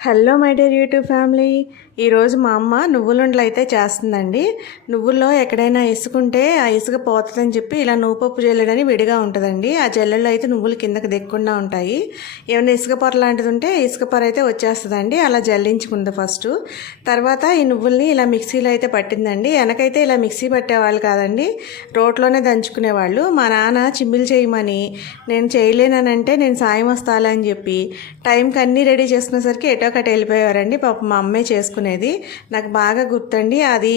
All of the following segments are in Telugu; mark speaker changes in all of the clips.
Speaker 1: Hello my dear YouTube family. ఈరోజు మా అమ్మ నువ్వులుండలు అయితే చేస్తుందండి. నువ్వుల్లో ఎక్కడైనా ఇసుకుంటే ఆ ఇసుక పోతుందని చెప్పి ఇలా నువ్వుపప్పు జల్లెడని విడిగా ఉంటుందండి. ఆ జల్లెడలో అయితే నువ్వులు కిందకి దిక్కుండా ఉంటాయి. ఏమైనా ఇసుక పొర లాంటిది ఉంటే ఇసుక పొర అయితే వచ్చేస్తుందండి. అలా జల్లించుకుంది ఫస్ట్. తర్వాత ఈ నువ్వుల్ని ఇలా మిక్సీలో అయితే పట్టిందండి. వెనకైతే ఇలా మిక్సీ పట్టేవాళ్ళు కాదండి. రోట్లోనే దంచుకునేవాళ్ళు. మా నాన్న చిమ్మిలు చేయమని. నేను చేయలేనంటే నేను సాయం వస్తాలే అని చెప్పి టైంకి అన్నీ రెడీ చేసుకునేసరికి ఎటో ఒకటి వెళ్ళిపోయేవారండి పాప మా అమ్మే చేసుకునేది. నాకు బాగా గుర్తండి. అది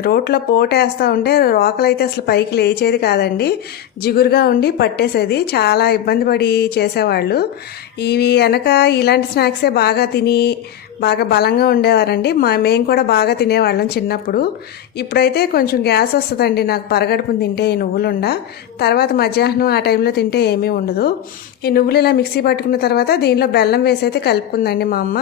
Speaker 1: రోట్లో పోటేస్తూ ఉంటే రోకలు అయితే అసలు పైకి లేచేది కాదండి. జిగురుగా ఉండి పట్టేసేది. చాలా ఇబ్బంది పడి చేసేవాళ్ళు. ఇవి వెనక ఇలాంటి స్నాక్సే బాగా తిని బాగా బలంగా ఉండేవారండి. మా మేము కూడా బాగా తినేవాళ్ళం చిన్నప్పుడు. ఇప్పుడైతే కొంచెం గ్యాస్ వస్తుందండి. నాకు పరగడుపుని తింటే ఈ నువ్వులుండ. తర్వాత మధ్యాహ్నం ఆ టైంలో తింటే ఏమీ ఉండదు. ఈ నువ్వులు ఇలా మిక్సీ పట్టుకున్న తర్వాత దీనిలో బెల్లం వేసి అయితే కలుపుకుందండి మా అమ్మ.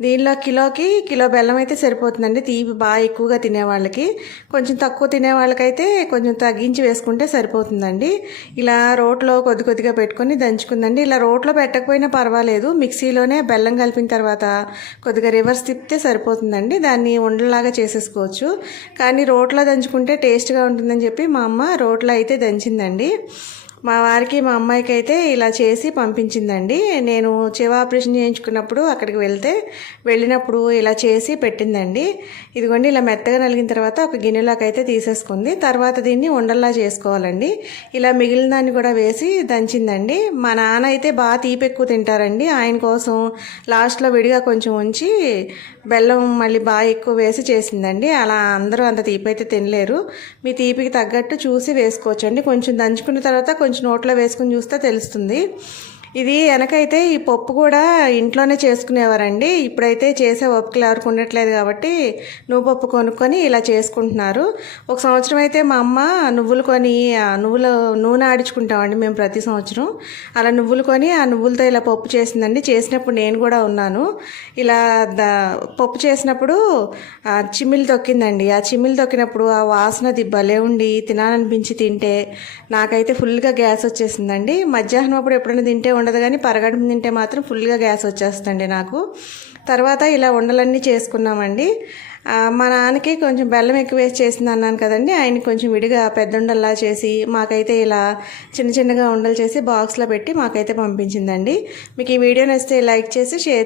Speaker 1: దీనిలో కిలోకి కిలో బెల్లం అయితే సరిపోతుందండి. తీపి బాగా ఎక్కువగా తినేవాళ్ళకి. కొంచెం తక్కువ తినే వాళ్ళకైతే కొంచెం తగ్గించి వేసుకుంటే సరిపోతుందండి. ఇలా రోట్లో కొద్ది కొద్దిగా పెట్టుకొని దంచుకుందండి. ఇలా రోట్లో పెట్టకపోయినా పర్వాలేదు. మిక్సీలోనే బెల్లం కలిపిన తర్వాత కొద్దిగా రివర్స్ తిప్పితే సరిపోతుందండి. దాన్ని ఉండలాగా చేసేసుకోవచ్చు. కానీ రోట్లో దంచుకుంటే టేస్ట్గా ఉంటుందని చెప్పి మా అమ్మ రోట్లో అయితే దంచిందండి. మా వారికి మా అమ్మాయికి అయితే ఇలా చేసి పంపించిందండి. నేను చెవ ఆపరేషన్ చేయించుకున్నప్పుడు అక్కడికి వెళ్తే వెళ్ళినప్పుడు ఇలా చేసి పెట్టిందండి. ఇదిగోండి ఇలా మెత్తగా నలిగిన తర్వాత ఒక గిన్నెలోకి అయితే తీసేసుకుంది. తర్వాత దీన్ని ఉండల్లా చేసుకోవాలండి. ఇలా మిగిలిన దాన్ని కూడా వేసి దంచిందండి. మా నాన్న అయితే బాగా తీపి ఎక్కువ తింటారండి. ఆయన కోసం లాస్ట్లో విడిగా కొంచెం ఉంచి బెల్లం మళ్ళీ బాగా ఎక్కువ వేసి చేసిందండి. అలా అందరూ అంత తీపి అయితే తినలేరు. మీ తీపికి తగ్గట్టు చూసి వేసుకోవచ్చండి. కొంచెం దంచుకున్న తర్వాత కొంచెం కొంచెం నోట్లో వేసుకుని చూస్తే తెలుస్తుంది. ఇది వెనకైతే ఈ పప్పు కూడా ఇంట్లోనే చేసుకునేవారండి. ఇప్పుడైతే చేసే ఓపికలు ఎవరికి ఉండట్లేదు కాబట్టి నువ్వు పప్పు కొనుక్కొని ఇలా చేసుకుంటున్నారు. ఒక సంవత్సరం అయితే మా అమ్మ నువ్వులు కొని ఆ నువ్వులు నూనె ఆడించుకుంటామండి మేము ప్రతి సంవత్సరం. అలా నువ్వులు కొని ఆ నువ్వులతో ఇలా పప్పు చేసిందండి. చేసినప్పుడు నేను కూడా ఉన్నాను. ఇలా ద పప్పు చేసినప్పుడు చిమ్మిలు తొక్కిందండి. ఆ చిమ్మిలు తొక్కినప్పుడు ఆ వాసనది భలే ఉండి తినాలనిపించి తింటే నాకైతే ఫుల్గా గ్యాస్ వచ్చేసిందండి. మధ్యాహ్నం అప్పుడు ఎప్పుడైనా తింటే ఉండదు కానీ పరగడం తింటే మాత్రం ఫుల్గా గ్యాస్ వచ్చేస్తుంది నాకు. తర్వాత ఇలా ఉండలన్నీ చేసుకున్నామండి. మా నాన్నకి కొంచెం బెల్లం ఎక్కువ వేసి చేసింది అన్నాను కదండి. ఆయన కొంచెం విడిగా పెద్ద ఉండల్లా చేసి మాకైతే ఇలా చిన్న చిన్నగా ఉండలు చేసి బాక్స్లో పెట్టి మాకైతే పంపించిందండి. మీకు ఈ వీడియో నచ్చితే లైక్ చేసి షేర్